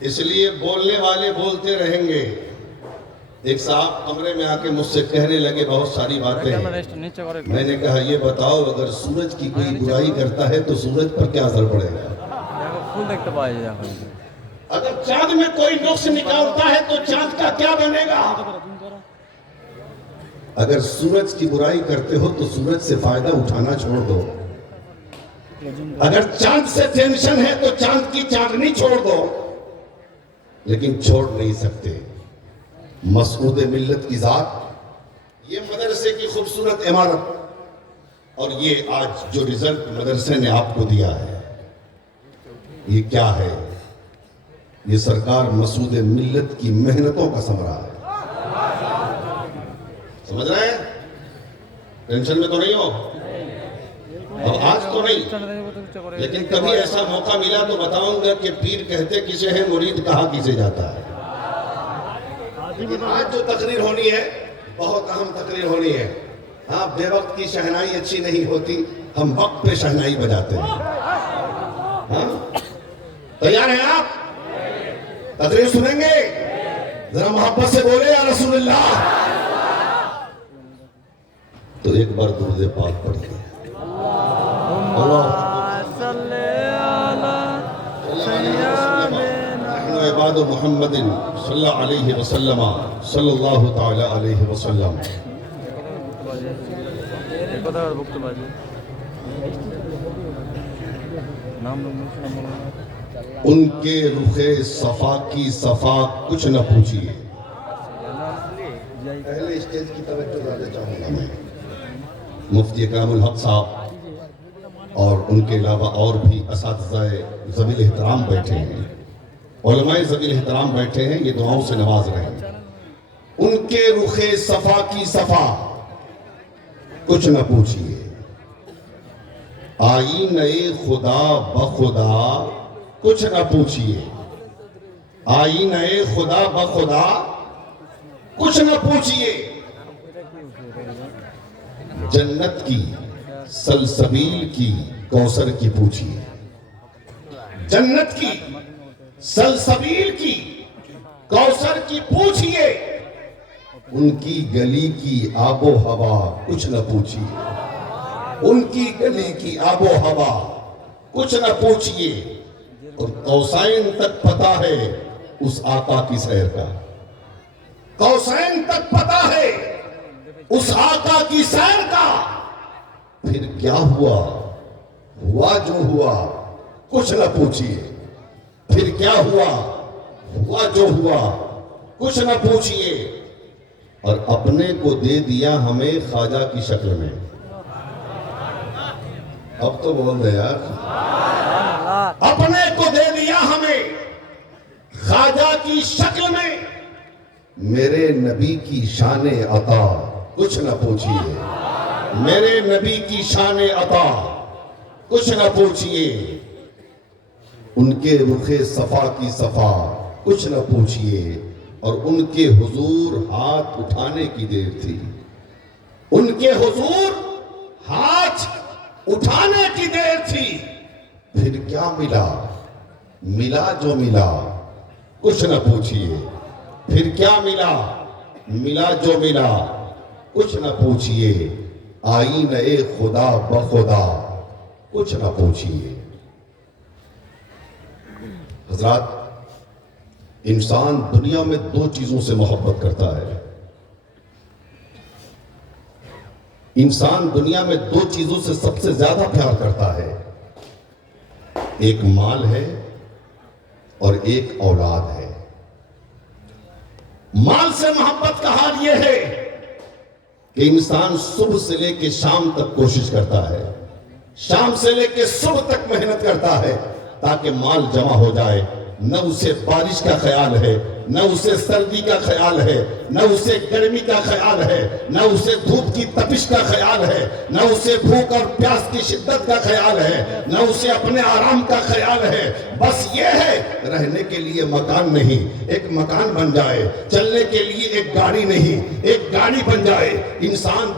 اس لیے بولنے والے بولتے رہیں گے۔ ایک صاحب کمرے میں آ کے مجھ سے کہنے لگے بہت ساری باتیں، میں نے کہا یہ بتاؤ اگر سورج کی کوئی برائی کرتا ہے تو سورج پر کیا اثر پڑے گا؟ اگر چاند میں کوئی نقص نکالتا ہے تو چاند کا کیا بنے گا؟ اگر سورج کی برائی کرتے ہو تو سورج سے فائدہ اٹھانا چھوڑ دو۔ اگر چاند سے ٹینشن ہے تو چاند کی چاندنی چھوڑ دو، لیکن چھوڑ نہیں سکتے مسعود ملت کی ذات، یہ مدرسے کی خوبصورت عمارت، اور یہ آج جو رزلٹ مدرسے نے آپ کو دیا ہے یہ کیا ہے؟ یہ سرکار مسعود ملت کی محنتوں کا ثمرہ ہے۔ سمجھ رہے ہیں؟ ٹینشن میں تو نہیں ہو؟ اب آج تو نہیں، لیکن کبھی ایسا موقع ملا تو بتاؤں گا کہ پیر کہتے کسے ہیں، مرید کہا کسے جاتا ہے۔ لیکن آج جو تقریر ہونی ہے بہت اہم تقریر ہونی ہے۔ ہاں، بے وقت کی شہنائی اچھی نہیں ہوتی، ہم وقت پہ شہنائی بجاتے ہیں۔ ہاں، تیار ہیں آپ؟ تقریر سنیں گے؟ ذرا محبت سے بولے یا رسول اللہ۔ تو ایک بار درود پاک پڑھیے۔ نحن عباد محمد صلی اللہ علیہ وسلم صلی اللہ تعالی علیہ وسلم۔ ان کے رخ صفا کی صفا کچھ نہ پوچھئے۔ پہلے اسٹیج کی توجہ زیادہ چاہوں گا میں۔ مفتی اکرام الحق صاحب اور ان کے علاوہ اور بھی اساتذہ ذوی احترام بیٹھے ہیں، علماء ذوی احترام بیٹھے ہیں، یہ دعاؤں سے نواز رہے ہیں۔ ان کے رخ صفا کی صفا کچھ نہ پوچھئے، آئینہ خدا بخدا کچھ نہ پوچھئے، آئینہ خدا بخدا کچھ نہ پوچھئے۔ جنت کی سلسبیل کی کوثر کی پوچھئے، جنت کی سلسبیل کی کوثر کی پوچھئے، ان کی گلی کی آب و ہوا کچھ نہ پوچھئے، ان کی گلی کی آب و ہوا کچھ نہ پوچھئے۔ اور قوسین تک پتہ ہے اس آقا کی سیر کا، قوسین تک پتہ ہے اس آقا کی سیر کا۔ پھر کیا ہوا؟ ہوا جو ہوا کچھ نہ پوچھئے، پھر کیا ہوا؟ ہوا جو ہوا کچھ نہ پوچھئے۔ اور اپنے کو دے دیا ہمیں خواجہ کی شکل میں۔ اب تو بول دے یار، اپنے کو دے دیا ہمیں خواجہ کی شکل میں۔ میرے نبی کی شان عطا کچھ نہ پوچھئے، میرے نبی کی شان عطا کچھ نہ پوچھئے۔ ان کے رخ صفا کی صفا کچھ نہ پوچھئے۔ اور ان کے حضور ہاتھ اٹھانے کی دیر تھی، ان کے حضور ہاتھ اٹھانے کی دیر تھی۔ پھر کیا ملا؟ ملا جو ملا کچھ نہ پوچھئے، پھر کیا ملا؟ ملا جو ملا کچھ نہ پوچھئے، آئینہ خدا بخدا کچھ نہ پوچھئے۔ حضرات، انسان دنیا میں دو چیزوں سے محبت کرتا ہے۔ انسان دنیا میں دو چیزوں سے سب سے زیادہ پیار کرتا ہے، ایک مال ہے اور ایک اولاد ہے۔ مال سے محبت کا حال یہ ہے کہ انسان صبح سے لے کے شام تک کوشش کرتا ہے، شام سے لے کے صبح تک محنت کرتا ہے تاکہ مال جمع ہو جائے۔ نہ اسے بارش کا خیال ہے، نہ اسے سردی کا خیال ہے، نہ اسے گرمی کا خیال ہے، نہ اسے دھوپ کی تپش کا خیال ہے، نہ اسے بھوک اور پیاس کی شدت کا خیال ہے، نہ اسے اپنے آرام کا خیال ہے۔ بس یہ ہے رہنے کے لیے مکان نہیں، ایک مکان بن جائے، چلنے کے لیے ایک گاڑی نہیں، ایک گاڑی بن جائے۔ انسان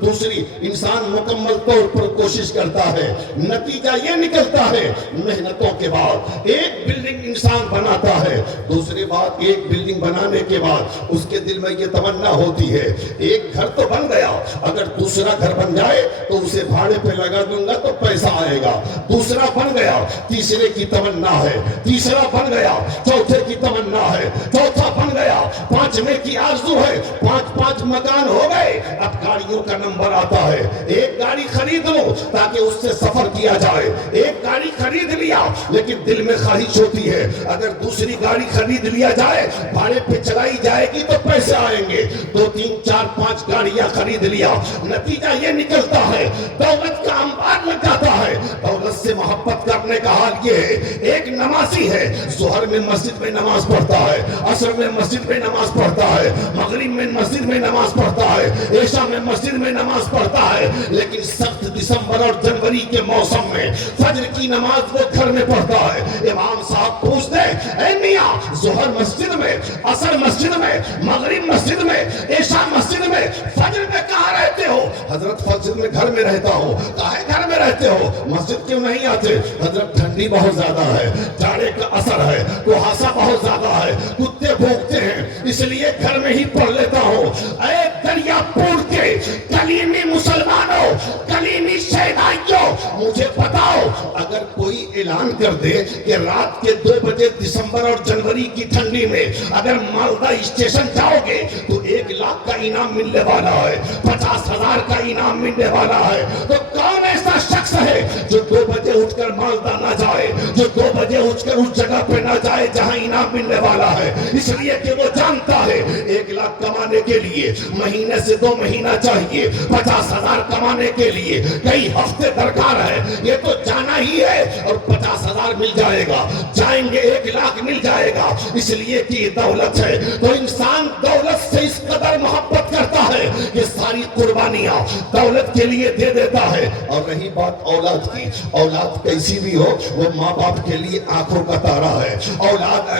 دوسری انسان مکمل طور پر کوشش کرتا ہے، نتیجہ یہ نکلتا ہے محنتوں کے بعد ایک بلڈنگ انسان بناتا ہے، دوسری بات ایک بلڈنگ بنانے کے بعد اس کے دل میں یہ تمنا ہوتی ہے ایک گھر تو بن گیا، اگر دوسرا گھر بن جائے تو اسے بھاڑے پہ لگا دوں گا تو پیسہ آئے گا، دوسرا بن گیا، تیسرے کی تمنا ہے، تیسرا بن گیا، چوتھے کی تمنا ہے، چوتھا بن گیا، پانچویں کی آرزو ہے، پانچ مکان ہو گئے، اب گاڑیوں کا نمبر آتا ہے، ایک گاڑی خرید لو تاکہ اس سے سفر کیا جائے، ایک گاڑی خرید لیا لیکن دل میں خواہش ہوتی ہے اگر دوسری گاڑی خرید لیا جائے بھاڑے پہ چلائی جائے گی تو پیسے آئیں گے، 2 3 4 5 گاڑیاں خرید لیا، نتیجہ یہ نکلتا ہے دولت کا انبار لگ جاتا ہے۔ دولت سے محبت کرنے کا حال یہ ہے، ایک نمازی ہے ظہر میں مسجد میں نماز پڑھتا ہے، عصر میں مسجد میں نماز پڑھتا ہے، مغرب میں مسجد میں نماز پڑھتا ہے، عشاء میں مسجد میں نماز پڑھتا ہے، لیکن سخت دسمبر اور جنوری کے موسم میں فجر کی نماز وہ گھر میں پڑھتا ہے۔ امام صاحب پوچھتے ہیں اے میاں ظہر مسجد میں، عصر مسجد میں، مغرب مسجد میں، عشاء مسجد میں، فجر میں کہاں رہتے ہو؟ حضرت فجر میں گھر میں رہتا ہو۔ کہاں گھر میں رہتے ہو؟ مسجد کیوں نہیں آتے؟ حضرت ٹھنڈی بہت زیادہ ہے، جاڑے کا اثر ہے، کوہاسا بہت زیادہ ہے، کتے بھونکتے ہیں، اس لیے گھر میں ہی پڑھ لیتا ہوں۔ اے دریا پور کے کلیمی مسلمانوں، کلیمی شہدائیوں، مجھے بتاؤ اگر کوئی اعلان کر دے کہ رات کے 2 بجے دسمبر اور جنوری کی ٹھنڈی میں اگر مالدہ اسٹیشن جاؤ گے تو 1 لاکھ کا انعام ملنے والا ہے، 50,000 کا انعام ملنے والا ہے، تو کون ایسا شخص ہے جو 2 بجے اٹھ کر مالدہ نہ جائے، جو 2 بجے اٹھ کر اس جگہ پہ نہ جائے جہاں انعام ملنے والا ہے؟ اس لیے کہ وہ جانتا ہے 1 لاکھ کمانے کے لیے مہینے سے 2 مہینہ چاہیے، 50,000 کمانے کے لیے کئی ہفتے درکار ہے، یہ تو جانا ہی ہے اور 50,000 مل جائے گا، جائیں گے 1 لاکھ مل جائے گا، اس لیے کہ دولت ہے تو انسان دولت سے اس قدر محبت کرتا ہے کہ ساری قربانیاں دولت کے لیے دے دیتا ہے۔ اور رہی بات اولاد کی، اولاد کیسی بھی ہو وہ ماں باپ کے لیے آنکھوں کا تارا ہے۔ اولاد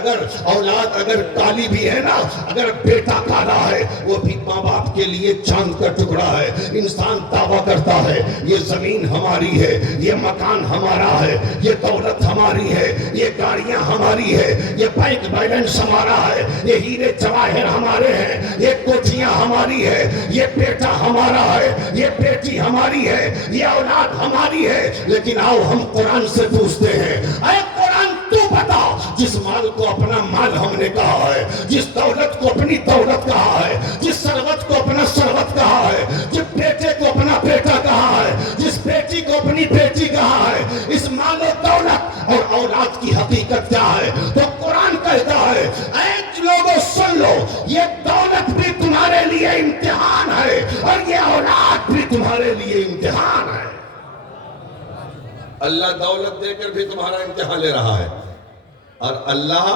اگر کالی بھی ہے نا، اگر بیٹا کالا ہے وہ بھی ماں باپ کے لیے چاند کا ٹکڑا ہے۔ انسان دعویٰ کرتا ہے یہ زمین ہماری ہے، یہ مکان ہمارا ہے، یہ دولت ہماری ہے، یہ گاڑیاں ہماری ہے، یہ بینک بیلنس ہمارا ہے، یہ ہیرے جواہر ہمارے ہیں، یہ کوٹھیاں ہماری ہے، یہ بیٹا ہمارا ہے، یہ بیٹی ہماری ہے، یہ اولاد ہماری ہے۔ لیکن آؤ ہم قرآن سے پوچھتے ہیں اے قرآن تو بتا، جس مال کو اپنا مال ہم نے کہا ہے، جس دولت کو اپنی دولت کہا ہے، جس ثروت کو اپنا ثروت کہا ہے، جس بیٹے کو اپنا بیٹا کہا ہے، جس بیٹی کو اپنی بیٹی کہا ہے، اس مال و دولت اور اولاد کی حقیقت کیا ہے؟ تو قرآن کہتا ہے اے لوگوں سن لو، یہ دولت بھی تمہارے لیے امتحان ہے اور یہ اولاد بھی تمہارے لیے امتحان ہے۔ اللہ دولت دے کر بھی تمہارا امتحان لے رہا ہے اور اللہ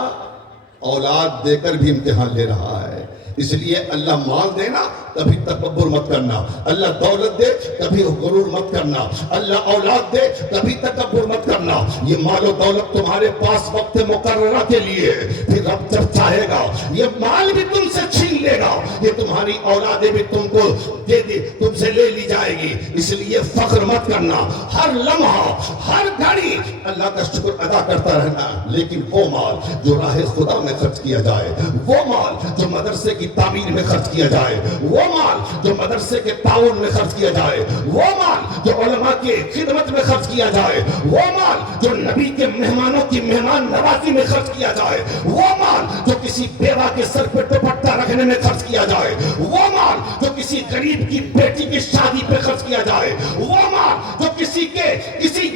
اولاد دے کر بھی امتحان لے رہا ہے۔ اس لیے اللہ مال دینا کبھی تکبر مت کرنا، اللہ دولت دے کبھی غرور مت کرنا، اللہ اولاد دے کبھی تکبر مت کرنا۔ یہ مال و دولت تمہارے پاس وقت مقررہ کے لیے، پھر رب جب چاہے گا یہ مال بھی تم سے چھین لے گا، یہ تمہاری اولادیں بھی تم کو دے دی، تم سے لے لی جائے گی۔ اس لیے فخر مت کرنا، ہر لمحہ ہر گھڑی اللہ کا شکر ادا کرتا رہنا۔ لیکن وہ مال جو راہ خدا میں خرچ کیا جائے، وہ مال جو مدرسے کی تعمیر میں خرچ کیا جائے، وہ مال جو مدرسے کے تعاون میں خرچ کیا جائے، وہ مال جو علماء کی خدمت میں خرچ کیا جائے، وہ مال جو نبی کے مہمانوں کی مہمان نوازی میں خرچ کیا جائے، وہ مال جو کسی بیوہ کے سر پہ دوپٹہ رکھنے میں خرچ کیا جائے، وہ مال جو کسی غریب کی بیٹی کی شادی پہ خرچ کیا جائے، وہ مال جو کسی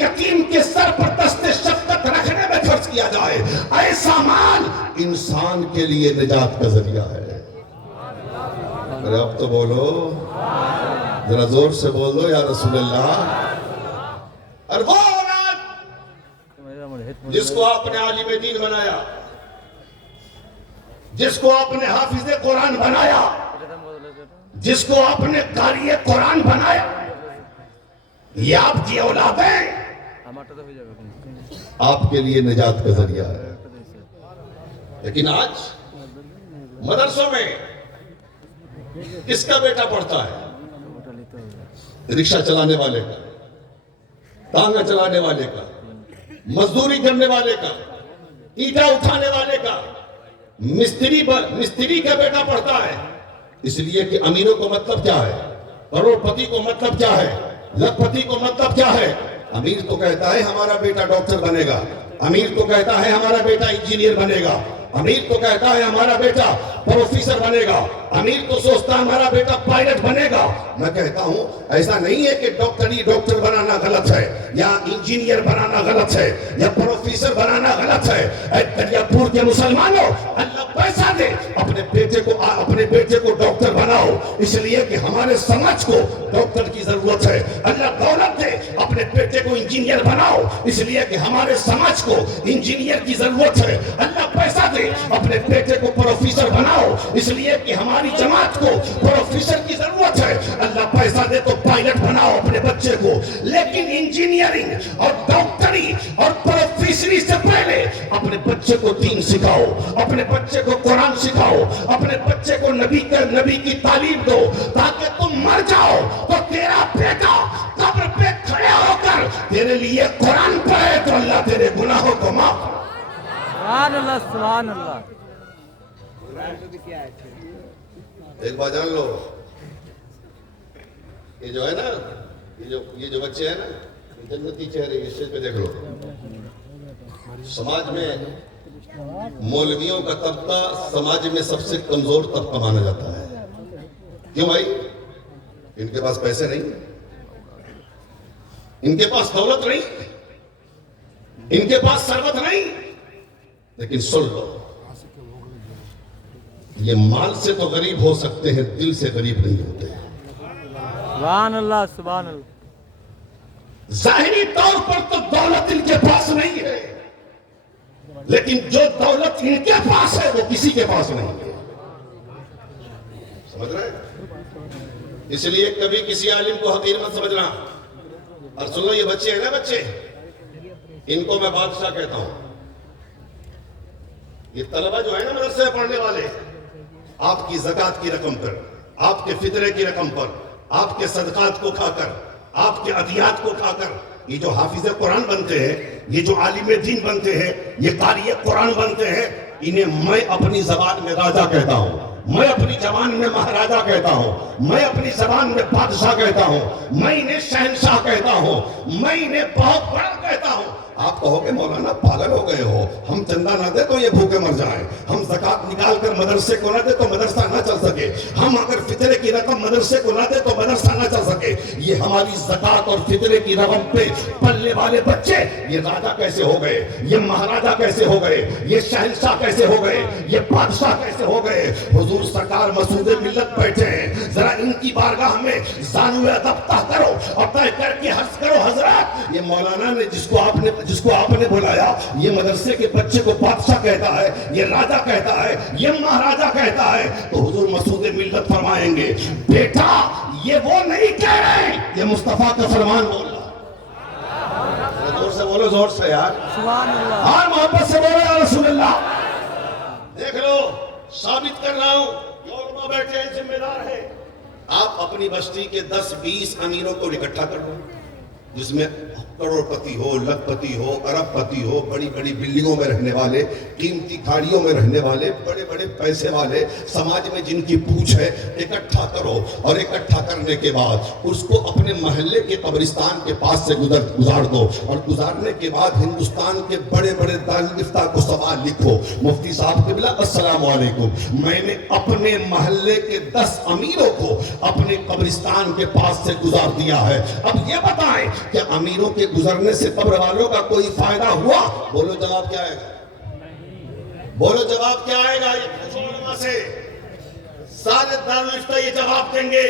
یتیم کے سر پر دست شفقت رکھنے میں خرچ کیا جائے، ایسا مال انسان کے لیے نجات کا ذریعہ ہے۔ ارے اب تو بولو، ذرا زور سے بول دو یا رسول اللہ۔ اور وہ اولاد جس کو آپ نے عالم دین بنایا، جس کو آپ نے حافظ قرآن بنایا، جس کو آپ نے قاری قرآن بنایا، یہ آپ کی اولادیں آپ کے لیے نجات کا ذریعہ ہے۔ لیکن آج مدرسوں میں کس کا بیٹا پڑھتا ہے؟ رکشہ چلانے والے کا، ٹانگا چلانے والے کا، مزدوری کرنے والے کا، اینٹا اٹھانے والے کا، مستری کا بیٹا پڑھتا ہے۔ اس لیے کہ امیروں کو مطلب کیا ہے، کروڑ پتی کو مطلب کیا ہے، لکھ پتی کو مطلب کیا ہے؟ امیر تو کہتا ہے ہمارا بیٹا ڈاکٹر بنے گا، امیر تو کہتا ہے ہمارا بیٹا انجینئر بنے گا، امیر تو کہتا ہے ہمارا بیٹا پروفیسر بنے گا، امیر تو سوچتا ہے ہمارا بیٹا پائلٹ بنے گا۔ میں کہتا ہوں ایسا نہیں ہے کہ ڈاکٹر بنانا غلط ہے، یا انجینئر بنانا غلط ہے، یا پروفیسر بنانا غلط ہے۔ اے دریا پور کے مسلمانوں، اللہ پیسہ دے، اپنے بیٹے کو ڈاکٹر بناؤ، اس لیے کہ ہمارے سماج کو ڈاکٹر کی ضرورت ہے۔ اللہ دولت دے، اپنے بیٹے کو انجینئر بناؤ، اس لیے کہ ہمارے سماج کو انجینئر کی ضرورت ہے۔ اللہ پیسہ دے، اپنے بیٹے کو پروفیسر بناؤ، اس لیے کہ ہماری جماعت کو پروفیسر کی ضرورت ہے۔ اللہ پیسہ دے تو پائلٹ بناؤ اپنے بچے کو، لیکن انجینئرنگ اور ڈاکٹری اور پروفیسری سے پہلے اپنے بچے کو دین سکھاؤ، اپنے بچے کو قرآن سکھاؤ، اپنے بچے کو نبی کی تعلیم دو، تاکہ تم مر جاؤ تو تیرا بیٹا قبر پہ کھڑے ہو کر تیرے لیے قرآن پڑھے تو اللہ تیرے گناہوں کو معاف۔ سبحان اللہ، سبحان اللہ۔ ایک بات جان لو، یہ جو ہے نا، یہ جو بچے ہیں نا، جنتی چہرے اسٹیج پہ دیکھ لو، سماج میں مولویوں کا طبقہ سماج میں سب سے کمزور طبقہ مانا جاتا ہے۔ کیوں بھائی؟ ان کے پاس پیسے نہیں، ان کے پاس دولت نہیں، ان کے پاس ثروت نہیں، لیکن سن لو، یہ مال سے تو غریب ہو سکتے ہیں، دل سے غریب نہیں ہوتے۔ سبحان اللہ، سبحان اللہ۔ ظاہری طور پر تو دولت ان کے پاس نہیں ہے، لیکن جو دولت ان کے پاس ہے وہ کسی کے پاس نہیں ہے۔ سمجھ رہے ہیں؟ اس لیے کبھی کسی عالم کو حقیر مت سمجھنا۔ اور سن لو، یہ بچے ہیں نا، بچے، ان کو میں بادشاہ کہتا ہوں۔ یہ طلبہ جو ہے نا مدرسے میں پڑھنے والے، آپ کی زکوٰۃ کی رقم پر، آپ کے فطرے کی رقم پر، آپ کے صدقات کو کھا کر، آپ کے عطیات کو کھا کر یہ جو حافظ قرآن بنتے ہیں، یہ جو عالم دین بنتے ہیں، یہ قاری قرآن بنتے ہیں، انہیں میں اپنی زبان میں راجہ کہتا ہوں، میں اپنی زبان میں مہاراجہ کہتا ہوں، میں اپنی زبان میں بادشاہ کہتا ہوں، میں انہیں شہنشاہ کہتا ہوں، میں انہیں بہت بڑا کہتا ہوں۔ آپ کہو گے مولانا پاگل ہو گئے ہو، ہم چندہ نہ دے تو یہ بھوکے مر جائیں، ہم زکوٰۃ نکال کر مدرسے کو نہ دے تو مدرسہ نہ چل سکے، ہم اگر فطرے کی رقم مدرسے کو نہ دے تو مدرسہ نہ چل سکے۔ یہ ہماری زکوٰۃ اور فطرے کی رقم پہ پلنے والے بچے یہ راجہ کیسے ہو گئے، یہ مہاراجہ کیسے ہو گئے، یہ شہنشاہ کیسے ہو گئے، یہ بادشاہ کیسے ہو گئے؟ حضور سرکار مسعود ملت بیٹھے ہیں، ذرا ان کی بارگاہ میں زانو ادب طے کرو اور طے کر کے عرض کرو، حضرات یہ مولانا نے جس کو آپ نے بلایا، یہ مدرسے کے بچے کو بادشاہ کہتا ہے، یہ راجہ کہتا ہے، یہ مہاراجہ کہتا ہے، تو حضور مسعود ملت فرمائیں گے، بیٹا یہ وہ نہیں کہہ رہے، یہ مصطفیٰ کا فرمان بول رہا۔ زور سے بولو، زور سے یار، سبحان اللہ۔ اور محبت سے بولو یا رسول اللہ۔ دیکھ لو، ثابت کر رہا ہوں، جو علماء بیٹھے ہیں ذمہ دار ہے، آپ اپنی بستی کے 10-20 امیروں کو اکٹھا کر دو، جس میں کروڑ پتی ہو، لکھ پتی ہو، ارب پتی ہو، بڑی بڑی بلڈنگوں میں رہنے والے، قیمتی گاڑیوں میں رہنے والے، بڑے بڑے پیسے والے، سماج میں جن کی پوچھ ہے، اکٹھا کرو، اور اکٹھا کرنے کے بعد اس کو اپنے محلے کے قبرستان کے پاس سے گزار دو، اور گزارنے کے بعد ہندوستان کے بڑے بڑے دارالفتہ کو سوال لکھو، مفتی صاحب قبلہ السلام علیکم، میں نے اپنے محلے کے 10 امیروں کو اپنے قبرستان کے پاس سے گزار دیا ہے، اب یہ بتائیں کہ امیروں کے گزرنے سے قبر والوں کا کوئی فائدہ ہوا؟ بولو جواب کیا آئے گا؟ بولو جواب کیا آئے گا؟ یہ پوچھو علماء سے، سارے دارالفتہ یہ جواب دیں گے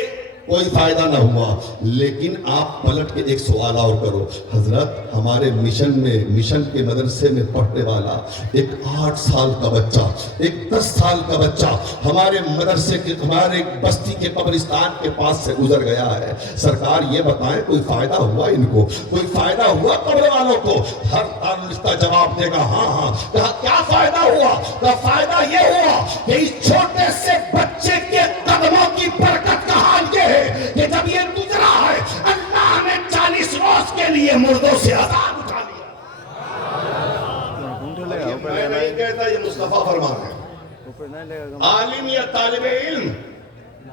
کوئی فائدہ نہ ہوا. لیکن آپ پلٹ کے ایک سوال اور کرو, حضرت ہمارے مشن کے مدرسے میں پڑھنے والا ایک 8 سال کا بچہ, ایک 10 سال کا بچہ ہمارے مدرسے کے, ہمارے بستی کے قبرستان کے پاس سے گزر گیا ہے. سرکار یہ بتائیں کوئی فائدہ ہوا ان کو, کوئی فائدہ ہوا قبر والوں کو؟ ہر دارالفتہ جواب دے گا ہاں ہاں. کہا کیا فائدہ ہوا؟ کہا فائدہ یہ ہوا کہ اس چھوٹے سے بچے کے قدموں کی برکت کا حال یہ ہے کہ جب یہ گزرا ہے اللہ نے 40 روز کے لیے مردوں سے عذاب اٹھا لیا. میں نہیں کہتا, یہ مصطفیٰ فرمان ہے. عالم یا طالب علم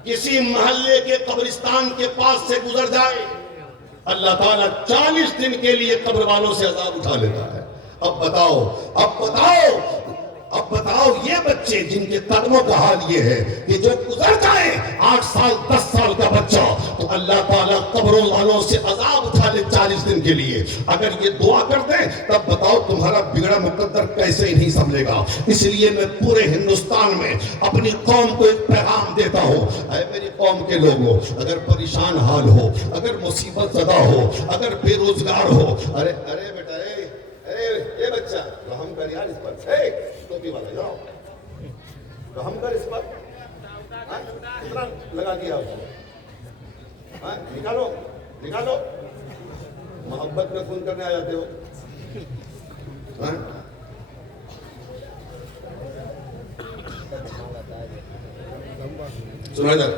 کسی محلے کے قبرستان کے پاس سے گزر جائے, اللہ تعالیٰ 40 دن کے لیے قبر والوں سے عذاب اٹھا لیتا ہے. اب بتاؤ یہ بچے جن کے قدموں کا حال یہ ہے کہ جو گزر جائے 8 سال 10 سال کا بچہ, تو اللہ تعالیٰ قبروں والوں سے عذاب اٹھا لے 40 دن کے لیے. اگر یہ دعا کر دیں تب بتاؤ تمہارا بگڑا مقدر کیسے ہی نہیں سنبھلے گا. اس لیے میں پورے ہندوستان میں اپنی قوم کو ایک پیغام دیتا ہوں, اے میری قوم کے لوگوں, اگر پریشان حال ہو, اگر مصیبت زدہ ہو, اگر بے روزگار ہو, ارے بیٹا اے بچہ رحم کر یار اس پر, ٹوپی والا جاؤ رحم کر اس پر, کتنا لگا دیا اس کو, نکالو. محبت میں فون کرنے آ جاتے ہو. سنا جاتا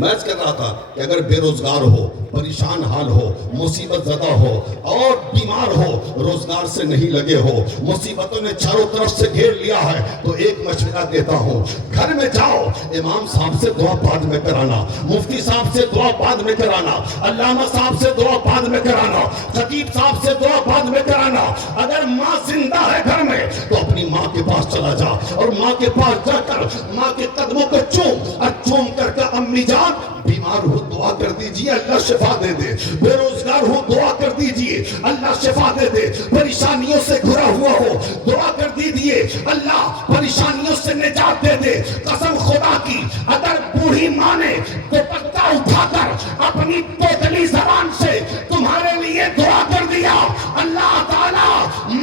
میں کر رہا تھا کہ اگر بے روزگار ہو, پریشان حال ہو, مصیبت زدہ ہو اور بیمار ہو, روزگار سے نہیں لگے ہو, مصیبتوں نے چاروں طرف سے گھیر لیا ہے, تو ایک مشورہ دیتا ہوں, گھر میں جاؤ, امام صاحب سے دعا بعد میں کرانا, مفتی صاحب سے دعا بعد میں کرانا, علامہ صاحب سے دعا بعد میں کرانا, خطیب صاحب سے دعا بعد میں کرانا. اگر ماں زندہ ہے گھر میں تو اپنی ماں کے پاس چلا جا اور ماں کے پاس جا کر ماں کے قدموں کو چوم کر امی جان بیمار ہو دعا کر دیجئے اللہ شفا دے دے, بے روزگار ہو دعا کر دیجئے اللہ شفا دے دے, پریشانیوں سے گھرا ہوا ہو دعا کر دیجئے اللہ پریشانیوں سے نجات دے دے. قسم خدا کی اگر بوڑھی ماں نے دوپٹہ اٹھا کر اپنی توتلی زبان سے تمہارے لیے دعا کر دیا, اللہ تعالیٰ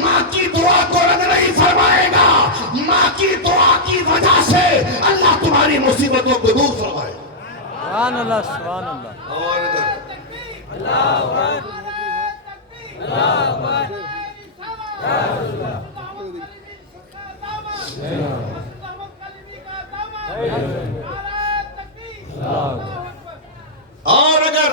ماں کی دعا کو رد نہیں فرمائے گا. ماں کی دعا کی وجہ سے اللہ تمہاری مصیبتوں کو دور فرمائے. سبحان اللہ, سبحان اللہ. اور اگر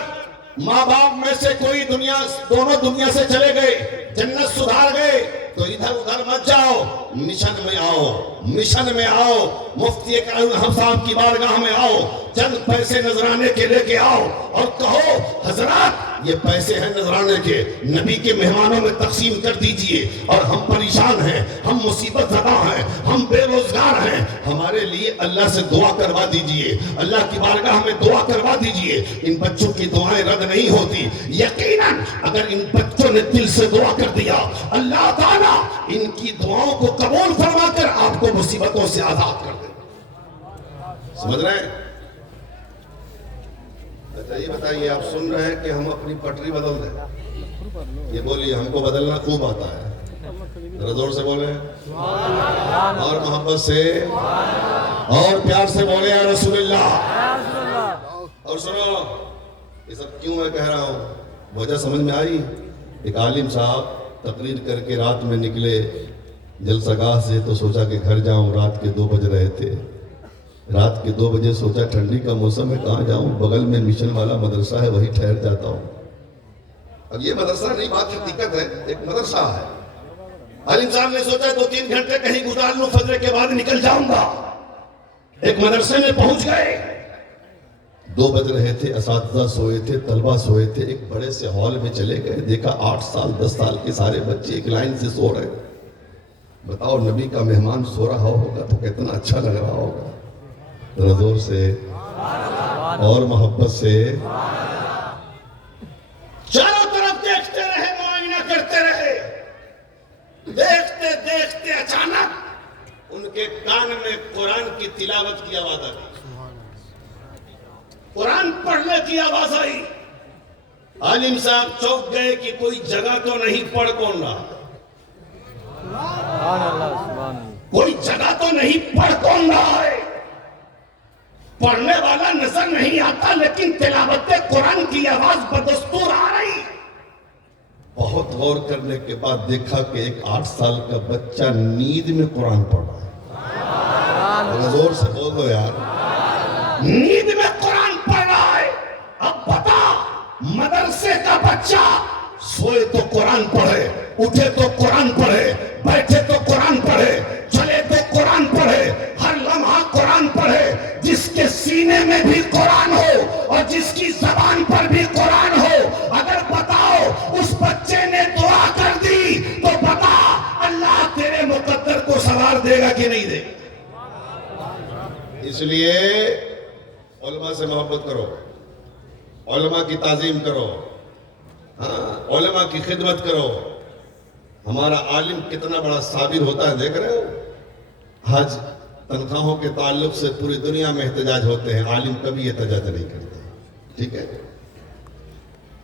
ماں باپ میں سے کوئی دونوں دنیا سے چلے گئے, جنت سدھار گئے, تو ادھر ادھر مت جاؤ, مشن میں آؤ, مفتی اعظم صاحب کی بارگاہ میں آؤ, چند پیسے نذرانے کے لے کے آؤ اور کہو حضرات یہ پیسے ہیں نذرانے کے, نبی کے مہمانوں میں تقسیم کر دیجئے, اور ہم پریشان ہیں, ہم مصیبت زدہ ہیں, ہم بے روزگار ہیں, ہمارے لیے اللہ سے دعا کروا دیجئے, اللہ کی بارگاہ میں دعا کروا دیجئے. ان بچوں کی دعائیں رد نہیں ہوتی. یقیناً اگر ان بچوں نے دل سے دعا کر دیا, اللہ تعالیٰ ان کی دعاؤں کو قبول فرما کر آپ کو مصیبتوں سے آزاد کر دے. سمجھ رہے ہیں؟ یہ بتائیے, آپ سن رہے ہیں کہ ہم اپنی پٹری بدل دیں؟ یہ بولیے ہم کو بدلنا خوب آتا ہے, ذرا زور سے بولیں اور محبت سے اور پیار سے بولیں یا رسول اللہ. اور سنو, یہ سب کیوں میں کہہ رہا ہوں, وجہ سمجھ میں آئی. ایک عالم صاحب تقریر کر کے رات میں نکلے جلسہ گاہ سے, تو سوچا کہ گھر جاؤں, رات کے 2 بج رہے تھے. رات کے 2 بجے سوچا ٹھنڈی کا موسم ہے, کہاں جاؤں, بغل میں مشن والا مدرسہ ہے وہی ٹھہر جاتا ہوں. اب یہ مدرسہ نہیں, بات حقیقت ہے, ایک مدرسہ ہے. عالم صاحب نے سوچا 2-3 گھنٹے کہیں گزار لوں, فجر کے بعد نکل جاؤں گا. ایک مدرسے میں پہنچ گئے, 2 بج رہے تھے, اساتذہ سوئے تھے, طلبہ سوئے تھے. ایک بڑے سے ہال میں چلے گئے, دیکھا 8 سال 10 سال کے سارے بچے ایک لائن سے سو رہے. بتاؤ نبی کا مہمان سو رہا ہوگا تو کتنا اچھا لگ رہا ہوگا. زور سے اور محبت سے چاروں طرف دیکھتے رہے, معائنہ کرتے رہے. دیکھتے دیکھتے اچانک ان کے کان میں قرآن کی تلاوت کی آواز آ گئی. قرآن پڑھنے کی آواز آئی، عالم صاحب چوک گئے کہ کوئی جگہ تو نہیں، پڑھ کون رہا؟ سبحان اللہ سبحان اللہ. کوئی جگہ تو نہیں، پڑھ کون رہا ہے؟ پڑھنے والا نظر نہیں آتا، لیکن تلاوت قرآن کی آواز بدستور آ رہی. بہت غور کرنے کے بعد دیکھا کہ ایک 8 سال کا بچہ نیند میں قرآن پڑھ رہا ہے. زور سے بول دو یار. نیند میں قرآن پڑھ رہا ہے. اب بتا، مدرسے کا بچہ سوئے تو قرآن پڑھے، اٹھے تو قرآن پڑھے، بیٹھے تو قرآن پڑھے، چلے تو قرآن پڑھے، ہر لمحہ قرآن پڑھے. جس کے سینے میں بھی قرآن ہو اور جس کی زبان پر بھی قرآن ہو، اگر بتاؤ اس بچے نے دعا کر دی تو بتا اللہ تیرے مقدر کو سوار دے گا کہ نہیں دے گا؟ اس لیے علماء سے محبت کرو، علماء کی تعظیم کرو، علماء کی خدمت کرو. ہمارا عالم کتنا بڑا صابر ہوتا ہے، دیکھ رہے ہو؟ آج تنخواہوں کے تعلق سے پوری دنیا میں احتجاج ہوتے ہیں، عالم کبھی احتجاج نہیں کرتے. ٹھیک ہے،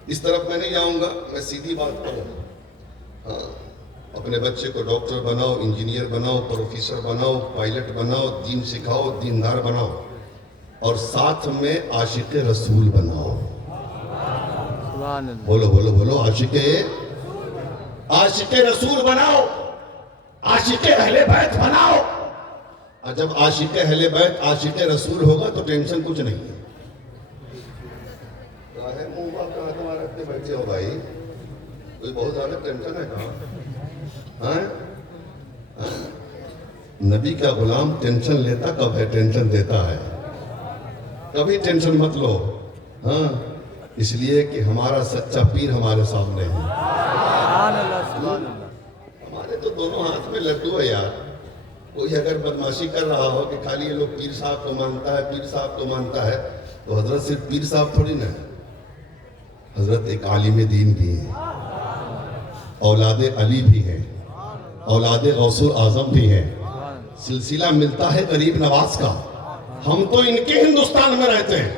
اس طرف میں نہیں جاؤں گا، میں سیدھی بات کروں. اپنے بچے کو ڈاکٹر بناؤ، انجینئر بناؤ، پروفیسر بناؤ، پائلٹ بناؤ، دین سکھاؤ، دیندار بناؤ، اور ساتھ میں عاشق رسول بناؤ. سبحان اللہ. بولو بولو بولو، عاشق رسول بناؤ، عاشق اہل بیت بناؤ. اور جب عاشق اہل بیت عاشق رسول ہوگا تو ٹینشن کچھ نہیں ہے. تمہارے اپنے بیٹھے ہو بھائی، کوئی بہت زیادہ ٹینشن ہے کہاں؟ نبی کا غلام ٹینشن لیتا کب ہے؟ ٹینشن دیتا ہے. کبھی ٹینشن مت لو. اس لیے کہ ہمارا سچا پیر ہمارے سامنے ہے. سبحان اللہ سبحان اللہ. ہمارے تو دونوں ہاتھ میں لڈو ہے یار. کوئی اگر بدماشی کر رہا ہو کہ خالی یہ لوگ پیر صاحب کو مانتا ہے، پیر صاحب کو مانتا ہے، تو حضرت صرف پیر صاحب تھوڑی نہ ہے. حضرت ایک عالم دین بھی ہے، اولاد علی بھی ہے، اولاد غوث الاعظم بھی ہے. سلسلہ ملتا ہے غریب نواز کا. ہم تو ان کے ہندوستان میں رہتے ہیں،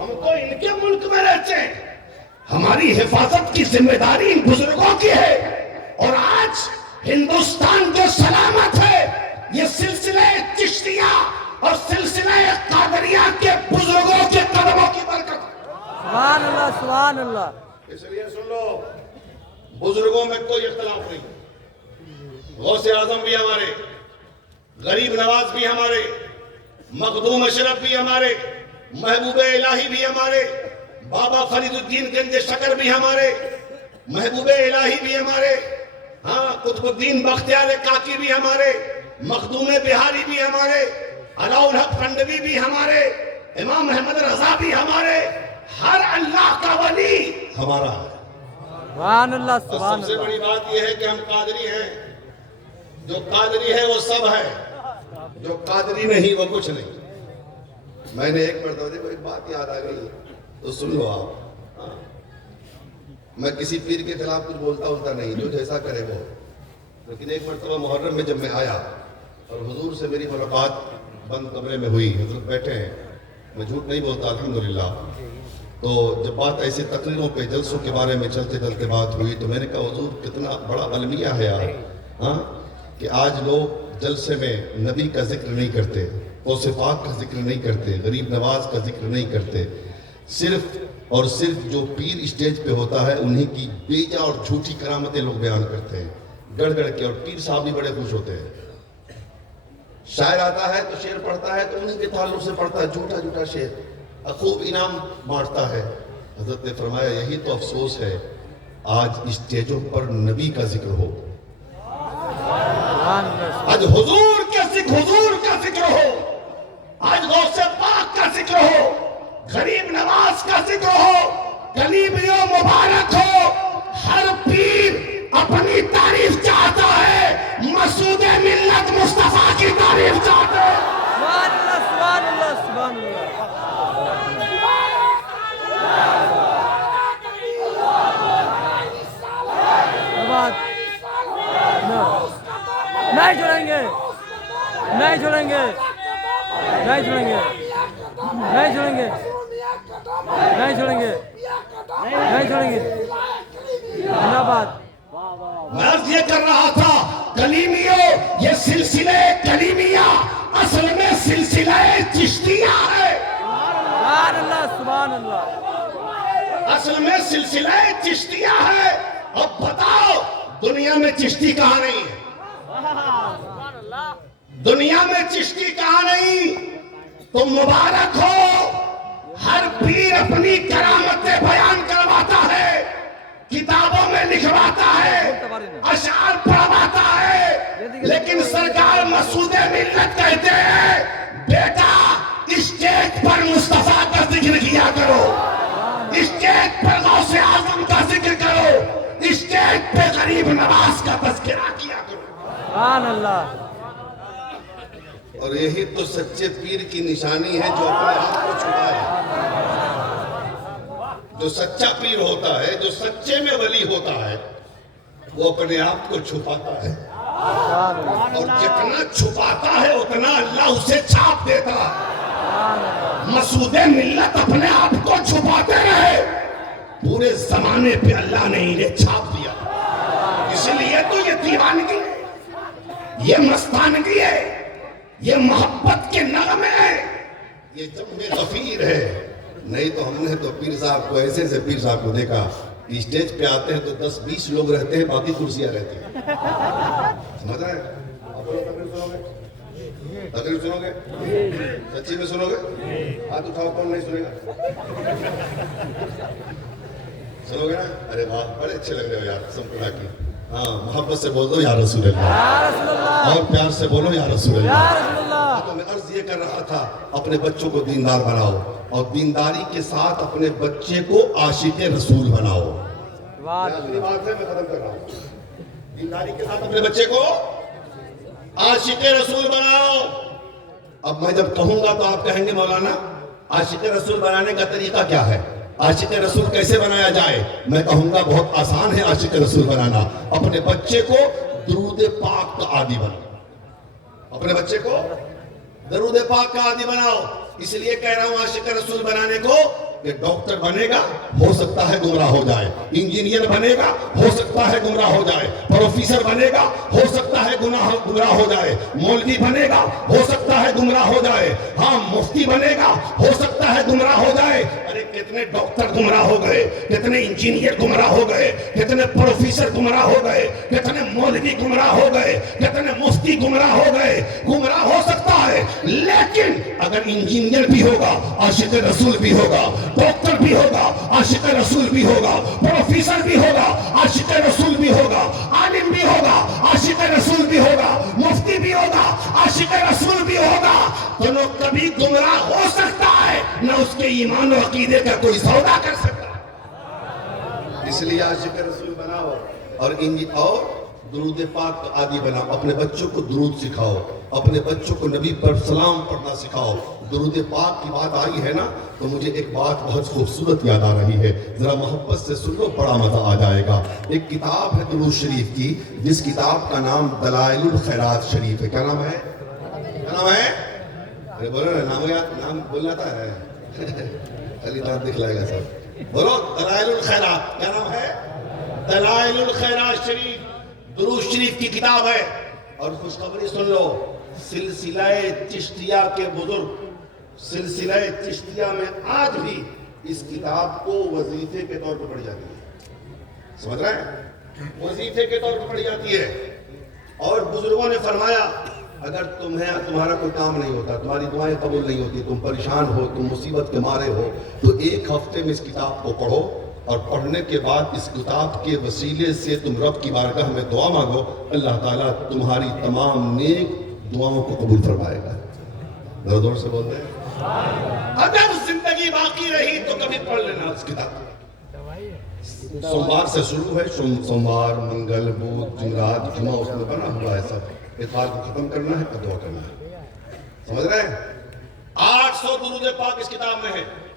ہم تو ان کے ملک میں رہتے ہیں. ہماری حفاظت کی ذمہ داری ان بزرگوں کی ہے. اور آج ہندوستان جو سلامت ہے یہ سلسلہ چشتیہ اور سلسلہ قادریہ کے بزرگوں کے قدموں کی برکت. سبحان اللہ سبحان اللہ. اس لیے سن لو، بزرگوں میں کوئی اختلاف نہیں. غوث اعظم بھی ہمارے، غریب نواز بھی ہمارے، مخدوم اشرف بھی ہمارے، محبوب الہی بھی ہمارے، بابا فرید الدین گنج شکر بھی ہمارے، محبوب الہی بھی ہمارے، قطب الدین بختیار کاکی بھی ہمارے، مخدوم بہاری بھی ہمارے، علاء الحق پنڈوی بھی ہمارے، امام احمد رضا بھی ہمارے. ہر اللہ کا ولی ہمارا ہے. سبحان اللہ اور سبحان سب سے اللہ. بڑی بات یہ ہے کہ ہم قادری ہیں. جو قادری ہے وہ سب ہے، جو قادری نہیں وہ کچھ نہیں. میں نے ایک مرتبہ، دیکھو ایک بات یاد آ گئی تو سن لو آپ. میں کسی پیر کے خلاف کچھ بولتا نہیں، جو جیسا کرے وہ. لیکن ایک مرتبہ محرم میں جب میں آیا اور حضور سے میری ملاقات بند کمرے میں ہوئی، حضرت بیٹھے ہیں، میں جھوٹ نہیں بولتا الحمدللہ. تو جب بات ایسے تقریروں پہ جلسوں کے بارے میں چلتے چلتے بات ہوئی تو میں نے کہا حضور کتنا بڑا المیہ ہے یار، کہ آج لوگ جلسے میں نبی کا ذکر نہیں کرتے، غوث پاک کا ذکر نہیں کرتے، غریب نواز کا ذکر نہیں کرتے. صرف اور صرف جو پیر اسٹیج پہ ہوتا ہے انہیں کی بیجا اور جھوٹی کرامتیں لوگ بیان کرتے ہیں گڑ گڑ کے. اور پیر صاحب بھی بڑے خوش ہوتے ہیں. شاعر آتا ہے تو شعر پڑھتا ہے تو انہیں کے تعلق سے پڑھتا ہے جھوٹا جھوٹا شعر، خوب انعام بانٹتا ہے. حضرت نے فرمایا یہی تو افسوس ہے آج اسٹیجوں پر نبی کا ذکر ہو، آج حضور کا ذکر ہو، آج غوث پاک کا ذکر ہو، غریب نواز کا ذکر ہو، کلیمیوں مبارک ہو. ہر پیر اپنی تعریف چاہتا ہے، مسعود ملت مصطفیٰ کی تعریف چاہتا ہے. سبحان اللہ سبحان اللہ سبحان اللہ. نہیں چھوڑیں گے، نہیں چھوڑیں گے. نہیں چھوڑیں گے نہیں چھوڑیں گے نہیں چھوڑیں گے نہیں چھوڑیں گے زندہ باد میں عرض یہ کر رہا تھا کلیمیوں یہ سلسلہ کلیمیہ اصل میں سلسلہ چشتیہ ہے سبحان اللہ سبحان اللہ اصل میں سلسلہ چشتیہ ہے اب بتاؤ دنیا میں چشتی کہاں نہیں ہے دنیا میں چشتی کہاں نہیں تم مبارک ہو ہر پیر اپنی کرامتیں بیان کرواتا ہے کتابوں میں لکھواتا ہے اشعار پڑھواتا ہے لیکن سرکار مسعود ملت کہتے ہیں بیٹا اسٹیج پر مصطفیٰ کا ذکر کیا کرو اسٹیج پر غوث اعظم کا ذکر کرو اسٹیج پہ غریب نواز کا تذکرہ کیا کرو سبحان اللہ اور یہی تو سچے پیر کی نشانی ہے جو اپنے آپ کو چھپائے جو سچا پیر ہوتا ہے جو سچے میں ولی ہوتا ہے وہ اپنے آپ کو چھپاتا ہے اور جتنا چھپاتا ہے اتنا اللہ اسے چھاپ دیتا ہے مسعود ملت اپنے آپ کو چھپاتے رہے پورے زمانے پہ اللہ نے انہیں چھاپ دیا اس لیے تو یہ دیوانگی یہ مستانگی ہے یہ محبت کے نغمے ہیں یہ جم غفیر ہے نہیں تو ہم نے تو پیر صاحب کو ایسے سے پیر صاحب کو دیکھا اسٹیج پہ آتے ہیں تو 10-20 لوگ رہتے ہیں باقی کرسیاں رہتی ہیں سمجھ رہے ہیں آپ لوگ تقریر سنو گے سچی میں سنو گے ہاتھ اٹھاؤ کون نہیں سنے گا سنو گے نا ارے واہ بڑے اچھے لگ رہے ہو یار قسم خدا کی ہاں محبت سے بول دو یا رسول اللہ اور پیار سے بولو یا رسول اللہ تو میں عرض یہ کر رہا تھا اپنے بچوں کو دیندار بناؤ اور دینداری کے ساتھ اپنے بچے کو عاشق رسول بناؤ اپنی بات ہے میں ختم کر رہا ہوں دینداری کے ساتھ اپنے بچے کو عاشق رسول بناؤ اب میں جب کہوں گا تو آپ کہیں گے مولانا عاشق رسول بنانے کا طریقہ کیا ہے عاشق رسول کیسے بنایا جائے میں کہوں گا بہت آسان ہے عاشق رسول بنانا اپنے بچے کو درود پاک کا عادی بناؤ اپنے بچے کو درود پاک کا عادی بناؤ اس لیے کہہ رہا ہوں عاشق رسول بنانے کو کہ ڈاکٹر بنے گا ہو سکتا ہے گمراہ ہو جائے انجینئر بنے گا ہو سکتا ہے گمراہ ہو جائے پروفیسر بنے گا ہو سکتا ہے گمراہ ہو جائے مولوی بنے گا ہو سکتا ہے گمراہ ہو جائے ہاں مفتی بنے گا ہو سکتا ہے گمراہ ہو جائے ارے کتنے ڈاکٹر گمراہ ہو گئے کتنے انجینئر گمراہ ہو گئے کتنے پروفیسر گمراہ ہو گئے کتنے مولوی گمراہ ہو گئے کتنے مفتی گمراہ ہو گئے گمراہ ہو سکتا ہے لیکن اگر انجینئر بھی ہوگا عاشق رسول بھی ہوگا ڈاکٹر بھی ہوگا عاشق رسول بھی ہوگا پروفیسر بھی ہوگا عاشق رسول بھی ہوگا عالم بھی ہوگا عاشق رسول بھی ہوگا مفتی بھی ہوگا عاشق رسول بھی ہوگا تو نہ کبھی گمراہ ہو سکتا ہے نہ اس کے ایمان و عقیدے کا کوئی سودا کر سکتا ہے اس لیے عاشق رسول بناؤ اور درود پاک کا عادی بناؤ اپنے بچوں کو درود سکھاؤ اپنے بچوں کو نبی پر سلام پڑھنا سکھاؤ درود پاک کی بات آئی ہے نا تو مجھے ایک بات بہت خوبصورت یاد آ رہی ہے ذرا محبت سے سن لو بڑا مزہ آ جائے گا ایک کتاب ہے درود شریف کی جس کتاب کا نام دلائل الخیرات شریف ہے کیا نام ہے ارے بولو نا نام بولنا تھا علی داد دکھ لائے گا سر بولو دلائل الخیرات کیا نام ہے دلائل الخیرات شریف درود شریف کی کتاب ہے اور خوشخبری سن لو سلسلہ چشتیہ کے بزرگ سلسلہ چشتیہ میں آج بھی اس کتاب کو وظیفے کے طور پر پڑھی جاتی ہے سمجھ رہے ہیں وظیفے کے طور پر پڑھی جاتی ہے اور بزرگوں نے فرمایا اگر تمہارا کوئی کام نہیں ہوتا تمہاری دعائیں قبول نہیں ہوتی تم پریشان ہو تم مصیبت کے مارے ہو تو ایک ہفتے میں اس کتاب کو پڑھو اور پڑھنے کے بعد اس کتاب کے وسیلے سے تم رب کی بارگاہ میں دعا مانگو اللہ تعالیٰ تمہاری تمام نیک دعاؤں کو قبول فرمائے گا ذرا زور سے بولتے ہیں اگر زندگی باقی رہی تو کبھی پڑھ لینا اس کتاب سوموار سے شروع ہے سوموار منگل بدھ جمعرات جمعہ اس میں بنا ہوا ہے سب اتوار کو ختم کرنا ہے اور دعا کرنا ہے سمجھ رہے ہیں 800 درود پاک اس کتاب میں ہے